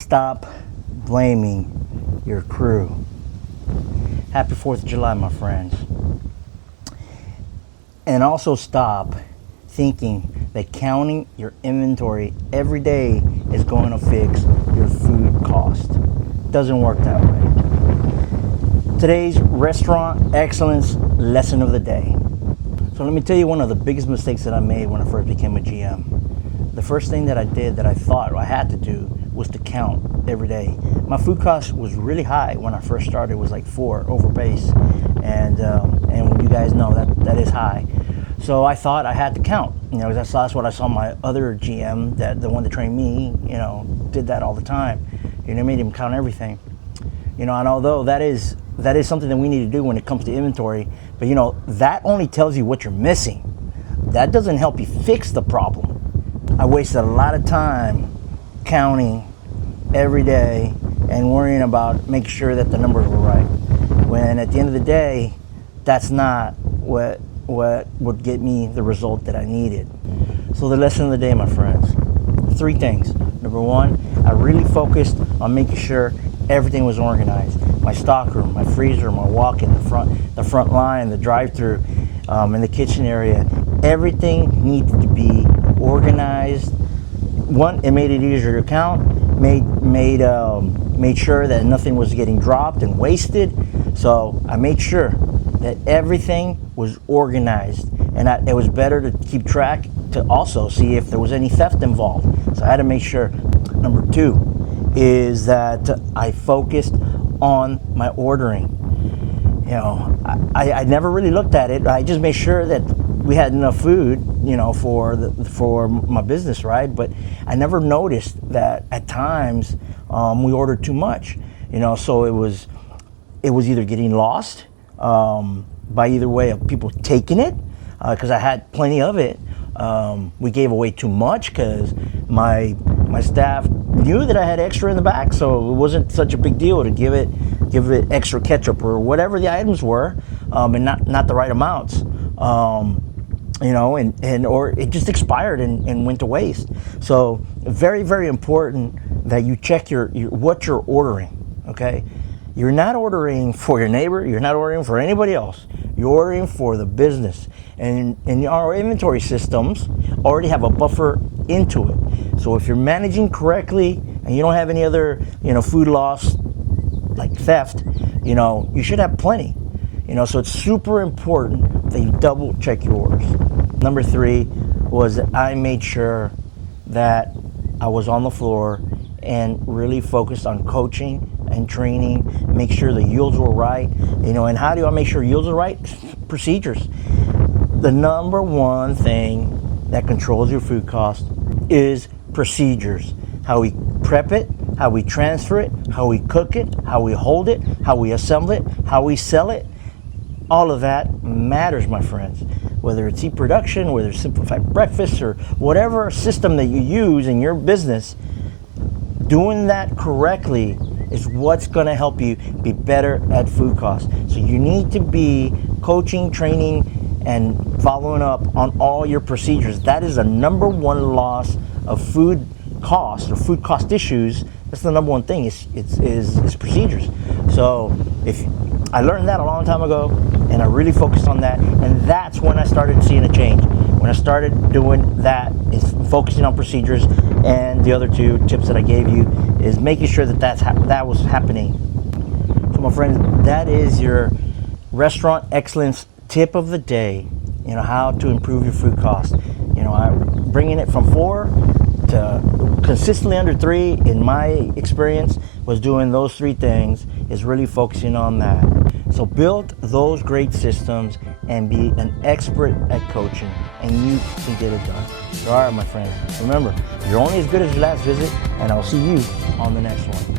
Stop blaming your crew. Happy 4th of July, my friends. And also stop thinking that counting your inventory every day is going to fix your food cost. Doesn't work that way. Today's restaurant excellence lesson of the day. So let me tell you one of the biggest mistakes that I made when I first became a GM. The first thing that I did that I thought I had to do was to count every day. My food cost was really high when I first started. It was like 4 over base, and you guys know that is high. So I thought I had to count. That's what I saw my other GM, that the one that trained me, did that all the time. Made him count everything. And although that is something that we need to do when it comes to inventory, but that only tells you what you're missing. That doesn't help you fix the problem. I wasted a lot of time counting every day and worrying about making sure that the numbers were right, when at the end of the day, that's not what would get me the result that I needed. So the lesson of the day, my friends, 3 things. Number 1, I really focused on making sure everything was organized. My stockroom, my freezer, my walk-in, the front line, the drive-through, and the kitchen area. Everything needed to be organized. 1, it made it easier to count. Made sure that nothing was getting dropped and wasted. So I made sure that everything was organized, and it was better to keep track to also see if there was any theft involved. So I had to make sure. Number 2 is that I focused on my ordering. I never really looked at it. I just made sure that we had enough food, for my business, right? But I never noticed that at times we ordered too much, So it was either getting lost by either way of people taking it, because I had plenty of it. We gave away too much because my staff knew that I had extra in the back, so it wasn't such a big deal to give it extra ketchup or whatever the items were, and not the right amounts. Or it just expired and went to waste. So very, very important that you check your what you're ordering. Okay, you're not ordering for your neighbor. You're not ordering for anybody else. You're ordering for the business, and our inventory systems already have a buffer into it. So if you're managing correctly and you don't have any other food loss like theft, you should have plenty. So it's super important that you double check your orders. Number 3 was that I made sure that I was on the floor and really focused on coaching and training, make sure the yields were right. And how do I make sure yields are right? Procedures. The number 1 thing that controls your food cost is procedures. How we prep it, how we transfer it, how we cook it, how we hold it, how we assemble it, how we sell it. All of that matters, my friends. Whether it's e-production, whether it's simplified breakfast, or whatever system that you use in your business, doing that correctly is what's going to help you be better at food costs. So you need to be coaching, training, and following up on all your procedures. That is the number 1 loss of food cost or food cost issues. That's the number 1 thing is procedures. So if I learned that a long time ago, and I really focused on that, and that's when I started seeing a change. When I started doing that, is focusing on procedures, and the other 2 tips that I gave you is making sure that was happening. So my friends, that is your restaurant excellence tip of the day. How to improve your food cost. I'm bringing it from 4 to consistently under 3 in my experience was doing those 3 things, is really focusing on that. So build those great systems and be an expert at coaching, and you can get it done. So, all right, my friends, remember, you're only as good as your last visit, and I'll see you on the next one.